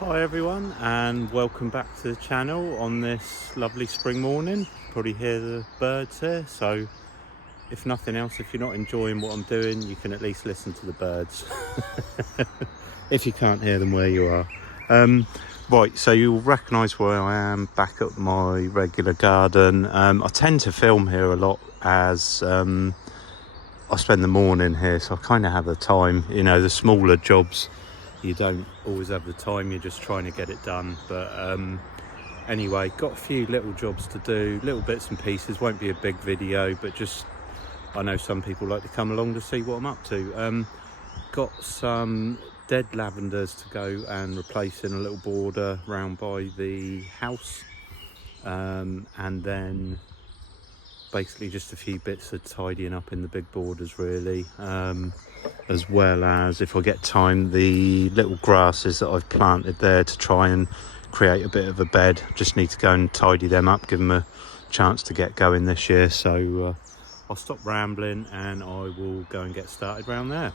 Hi everyone, and welcome back to the channel on this lovely spring morning. Probably hear the birds here, so if nothing else, if you're not enjoying what I'm doing, you can at least listen to the birds if you can't hear them where you are. Right, so you'll recognise where I am, back at my regular garden. I tend to film here a lot as I spend the morning here, so I kind of have the time. You know, the smaller jobs, you don't always have the time, you're just trying to get it done. But anyway, got a few little jobs to do, little bits and pieces. Won't be a big video, but just, I know some people like to come along to see what I'm up to. Got some dead lavenders to go and replace in a little border round by the house, and then basically just a few bits of tidying up in the big borders really, as well as, if I get time, the little grasses that I've planted there to try and create a bit of a bed. Just need to go and tidy them up, give them a chance to get going this year. So I'll stop rambling and I will go and get started round there.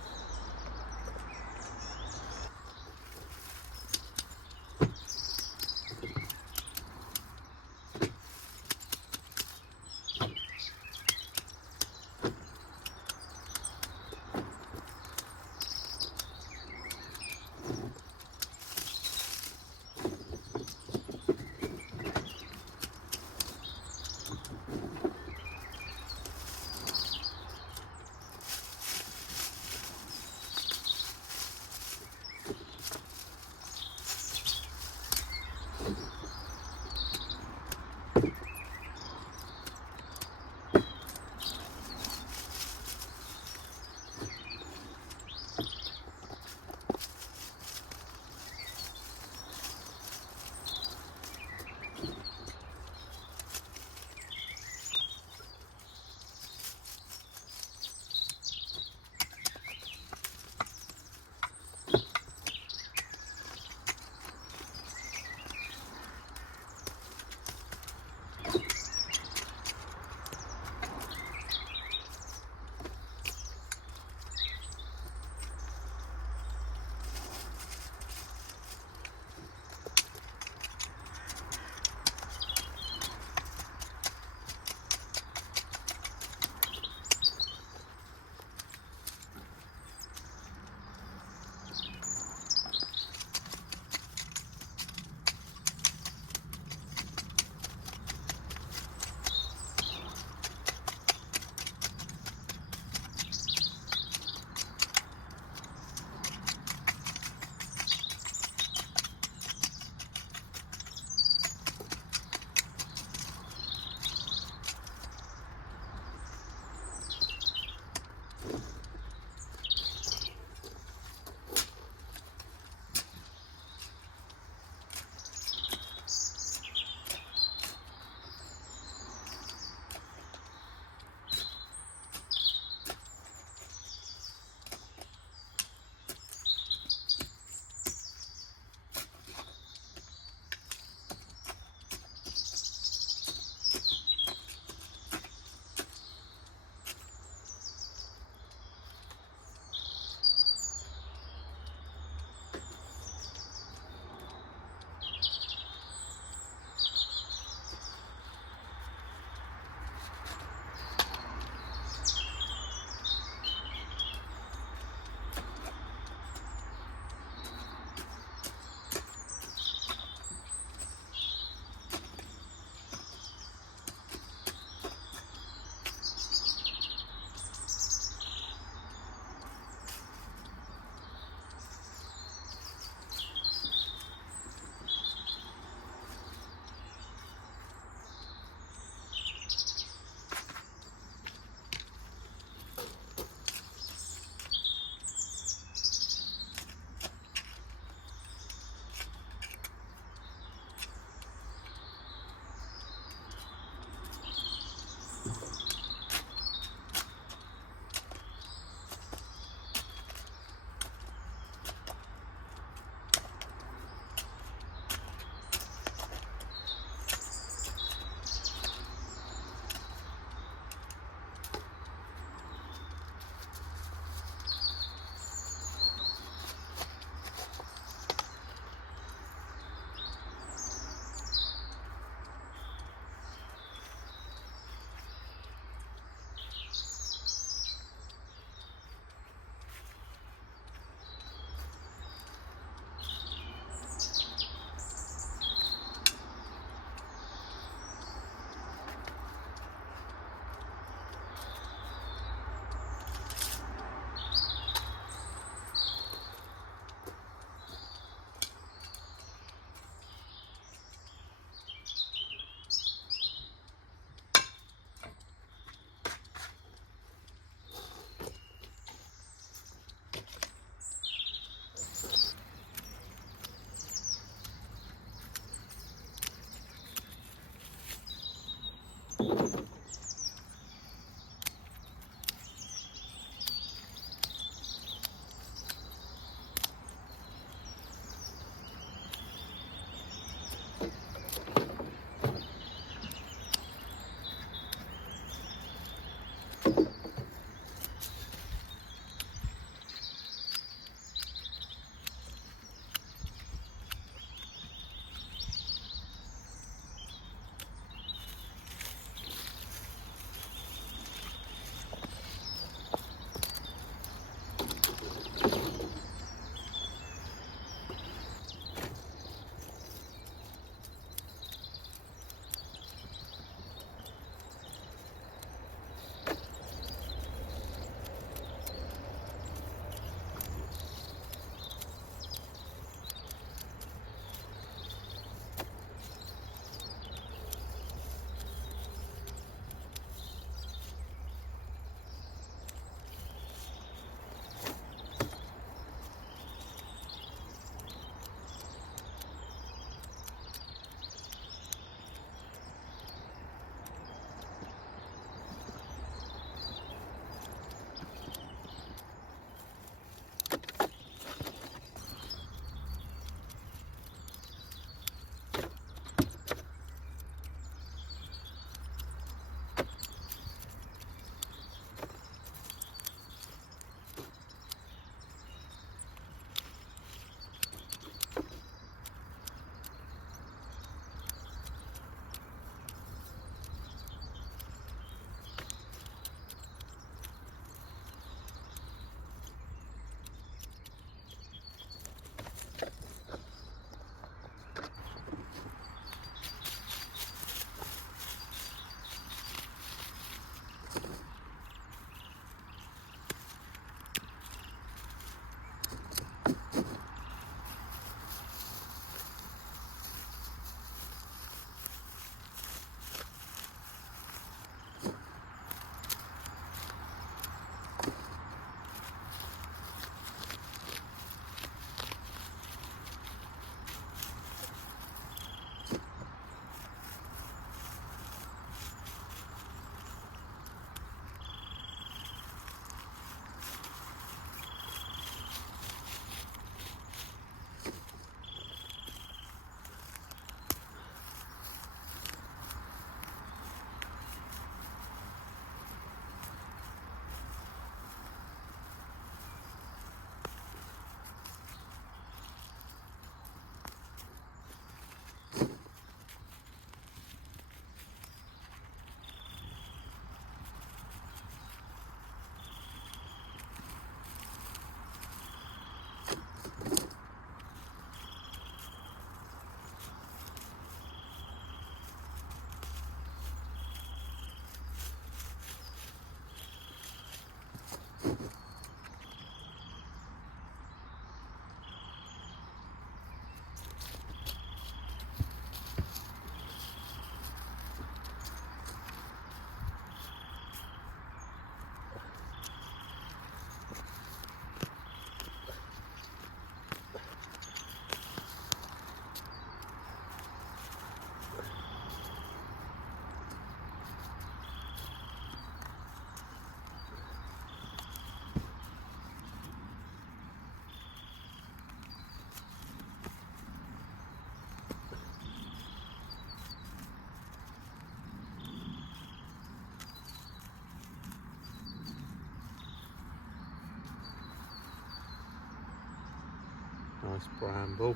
this bramble.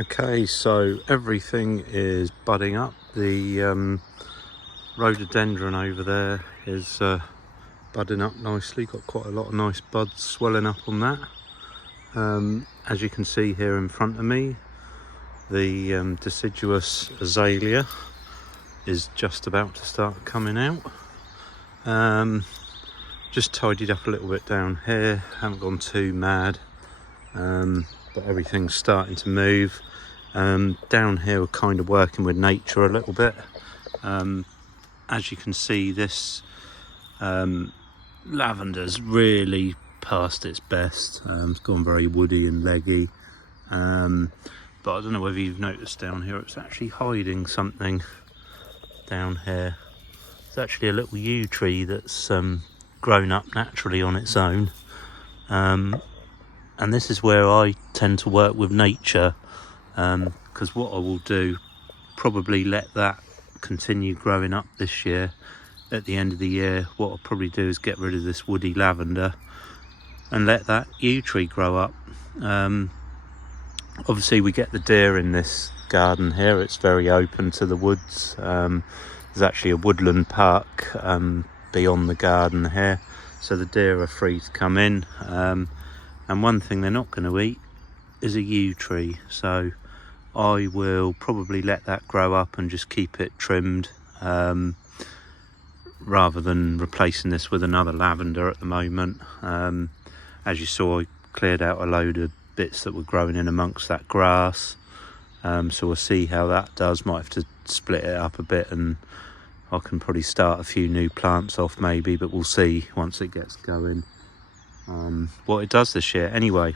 Okay, so everything is budding up. The rhododendron over there is budding up nicely. Got quite a lot of nice buds swelling up on that. As you can see here in front of me, the deciduous azalea is just about to start coming out. Just tidied up a little bit down here, haven't gone too mad, but everything's starting to move. Down here we're kind of working with nature a little bit. As you can see, this lavender's really past its best. It's gone very woody and leggy, but I don't know whether you've noticed down here, it's actually hiding something down here. It's actually a little yew tree that's grown up naturally on its own, and this is where I tend to work with nature, because what I will do, probably let that continue growing up this year. At the end of the year, what I'll probably do is get rid of this woody lavender and let that yew tree grow up. Obviously we get the deer in this garden here, it's very open to the woods. There's actually a woodland park beyond the garden here, so the deer are free to come in. And one thing they're not going to eat is a yew tree, so I will probably let that grow up and just keep it trimmed, rather than replacing this with another lavender at the moment. As you saw, I cleared out a load of bits that were growing in amongst that grass, so we'll see how that does. Might have to split it up a bit, and I can probably start a few new plants off maybe, but we'll see once it gets going what it does this year. Anyway,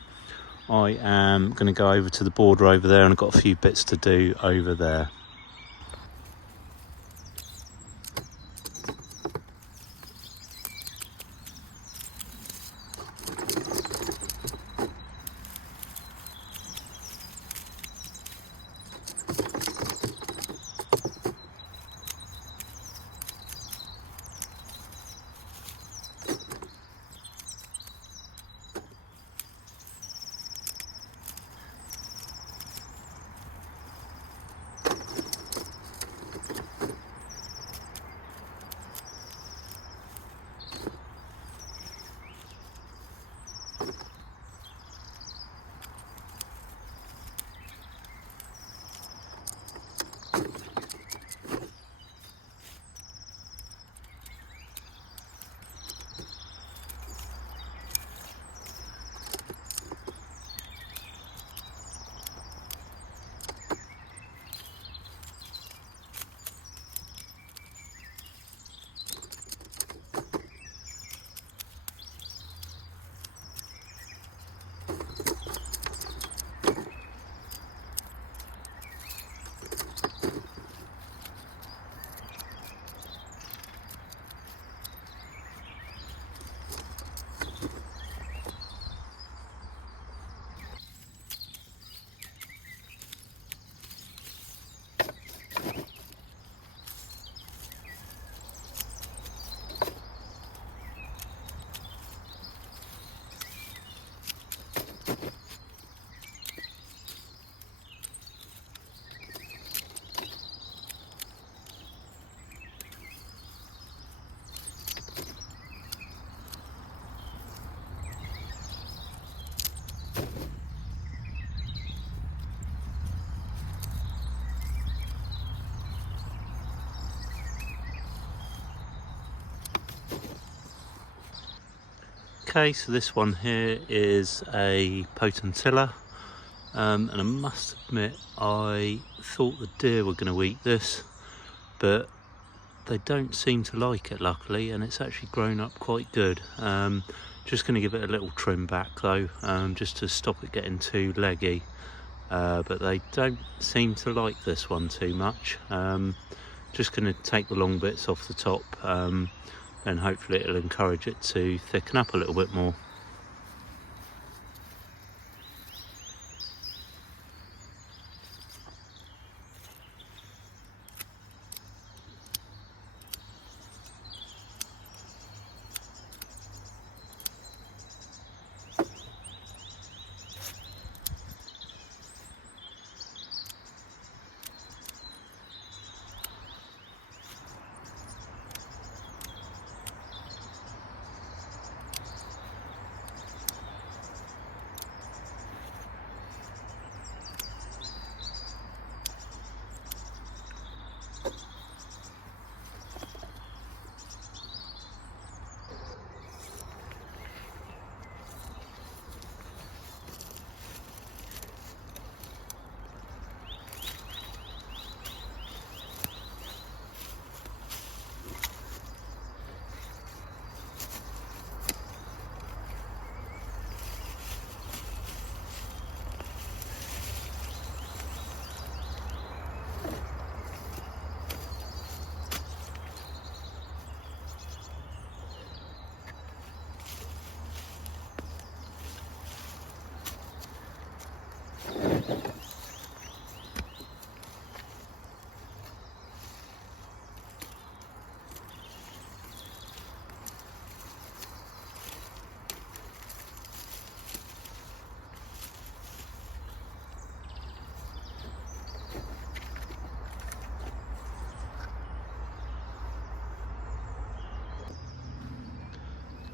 I am going to go over to the border over there, and I've got a few bits to do over there. Okay, so this one here is a Potentilla, and I must admit I thought the deer were going to eat this, but they don't seem to like it luckily, and it's actually grown up quite good. Just going to give it a little trim back though, just to stop it getting too leggy. But they don't seem to like this one too much. Just going to take the long bits off the top, and hopefully it'll encourage it to thicken up a little bit more.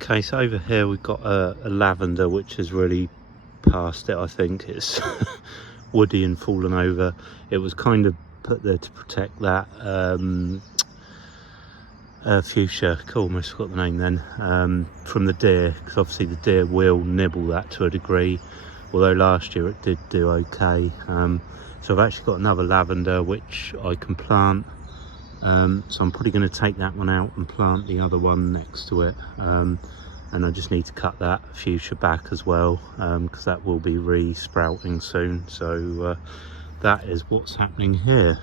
Okay, so over here we've got a lavender which is really past it. I think it's woody and fallen over. It was kind of put there to protect that fuchsia, almost forgot the name then, from the deer, because obviously the deer will nibble that to a degree, although last year it did do okay. So I've actually got another lavender which I can plant, so I'm probably going to take that one out and plant the other one next to it, and I just need to cut that fuchsia back as well, because that will be re-sprouting soon. So that is what's happening here.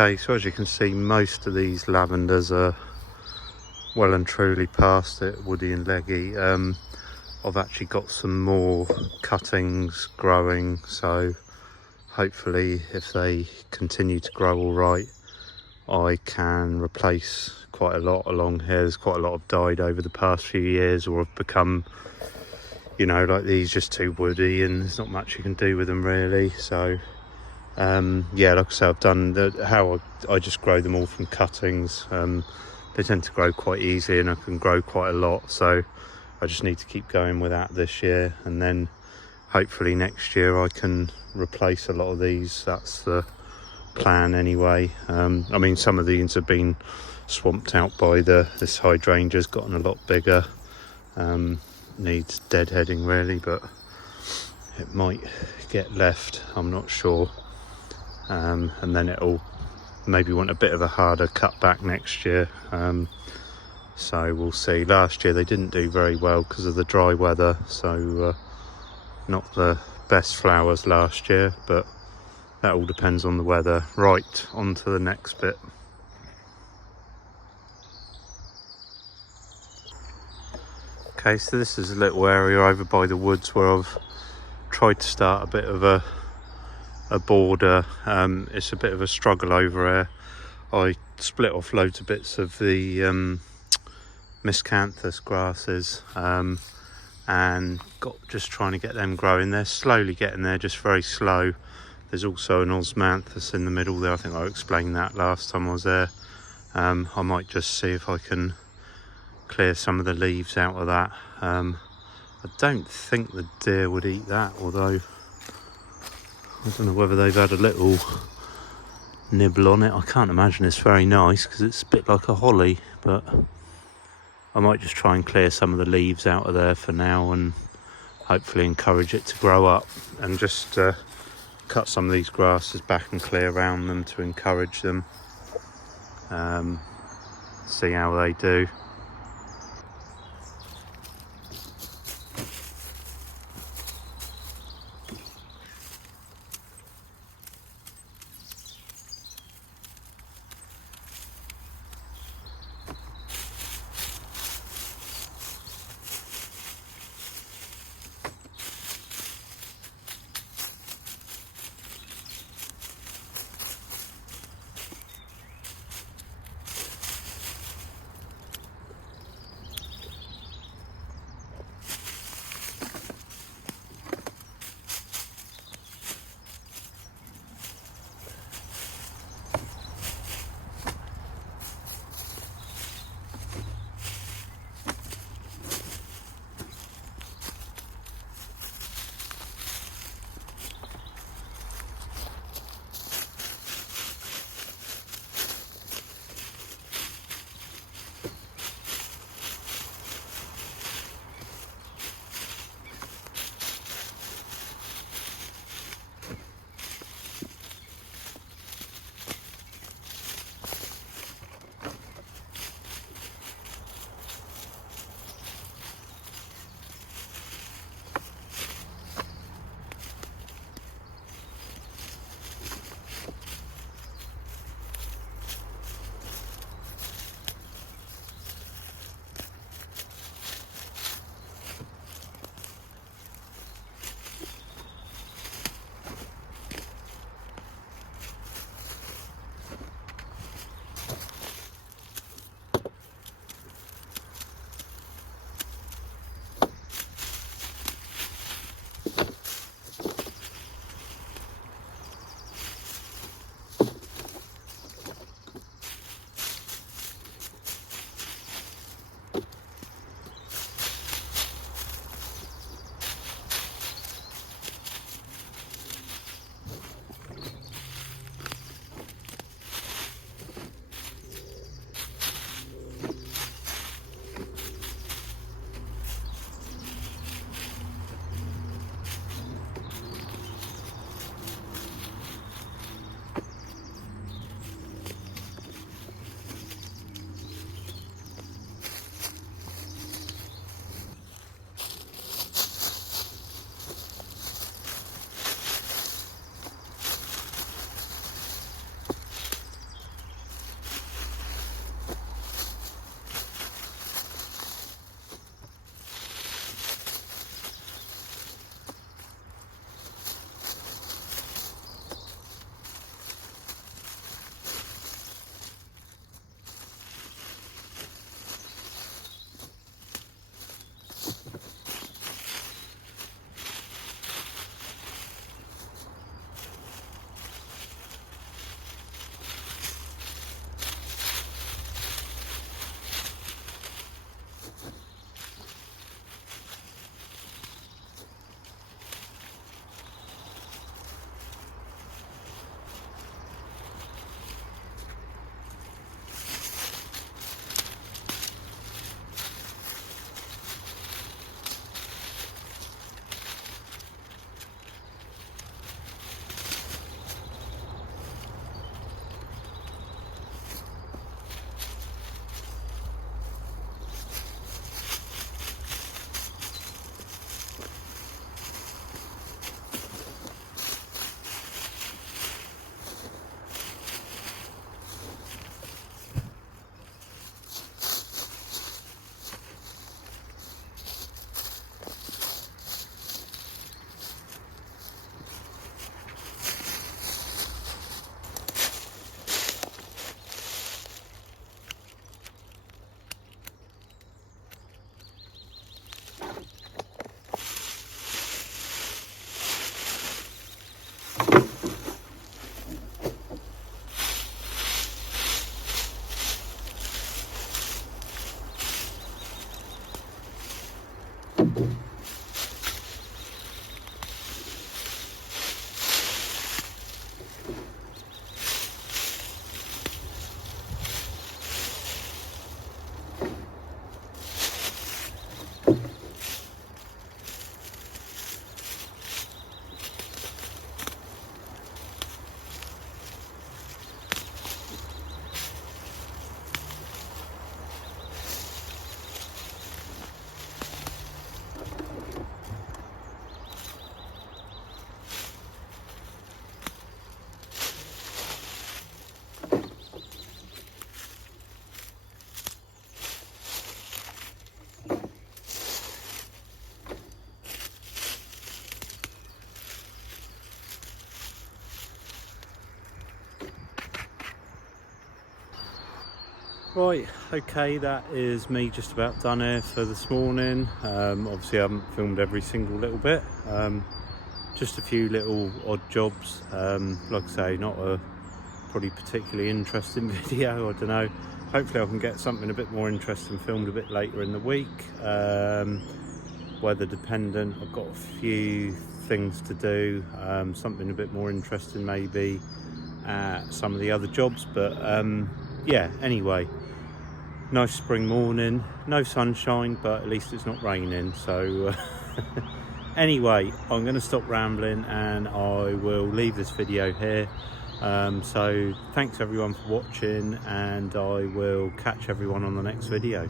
Okay, so as you can see, most of these lavenders are well and truly past it, woody and leggy. I've actually got some more cuttings growing, so hopefully if they continue to grow all right, I can replace quite a lot along here. There's quite a lot have died over the past few years or have become, you know, like these, just too woody, and there's not much you can do with them really. So yeah, like I say, I've done how I just grow them all from cuttings. They tend to grow quite easy and I can grow quite a lot, so I just need to keep going with that this year, and then hopefully next year I can replace a lot of these. That's the plan anyway. I mean, some of these have been swamped out by this hydrangea's gotten a lot bigger. Needs deadheading really, but it might get left, I'm not sure. And then it'll maybe want a bit of a harder cutback next year. So we'll see. Last year they didn't do very well because of the dry weather, so not the best flowers last year, but that all depends on the weather. Right, on to the next bit. Okay, so this is a little area over by the woods where I've tried to start a bit of a border. It's a bit of a struggle over here. I split off loads of bits of the miscanthus grasses and just trying to get them growing. They're slowly getting there, just very slow. There's also an osmanthus in the middle there. I think I explained that last time I was there. I might just see if I can clear some of the leaves out of that. I don't think the deer would eat that, although I don't know whether they've had a little nibble on it. I can't imagine it's very nice because it's a bit like a holly, but I might just try and clear some of the leaves out of there for now and hopefully encourage it to grow up, and just cut some of these grasses back and clear around them to encourage them. See how they do. Right, okay, that is me just about done here for this morning. Obviously I haven't filmed every single little bit, just a few little odd jobs. Like I say, not a probably particularly interesting video, I don't know. Hopefully I can get something a bit more interesting filmed a bit later in the week. Weather dependent, I've got a few things to do, something a bit more interesting maybe at some of the other jobs, but yeah, anyway, nice spring morning, no sunshine, but at least it's not raining, so anyway, I'm going to stop rambling and I will leave this video here. So thanks everyone for watching, and I will catch everyone on the next video.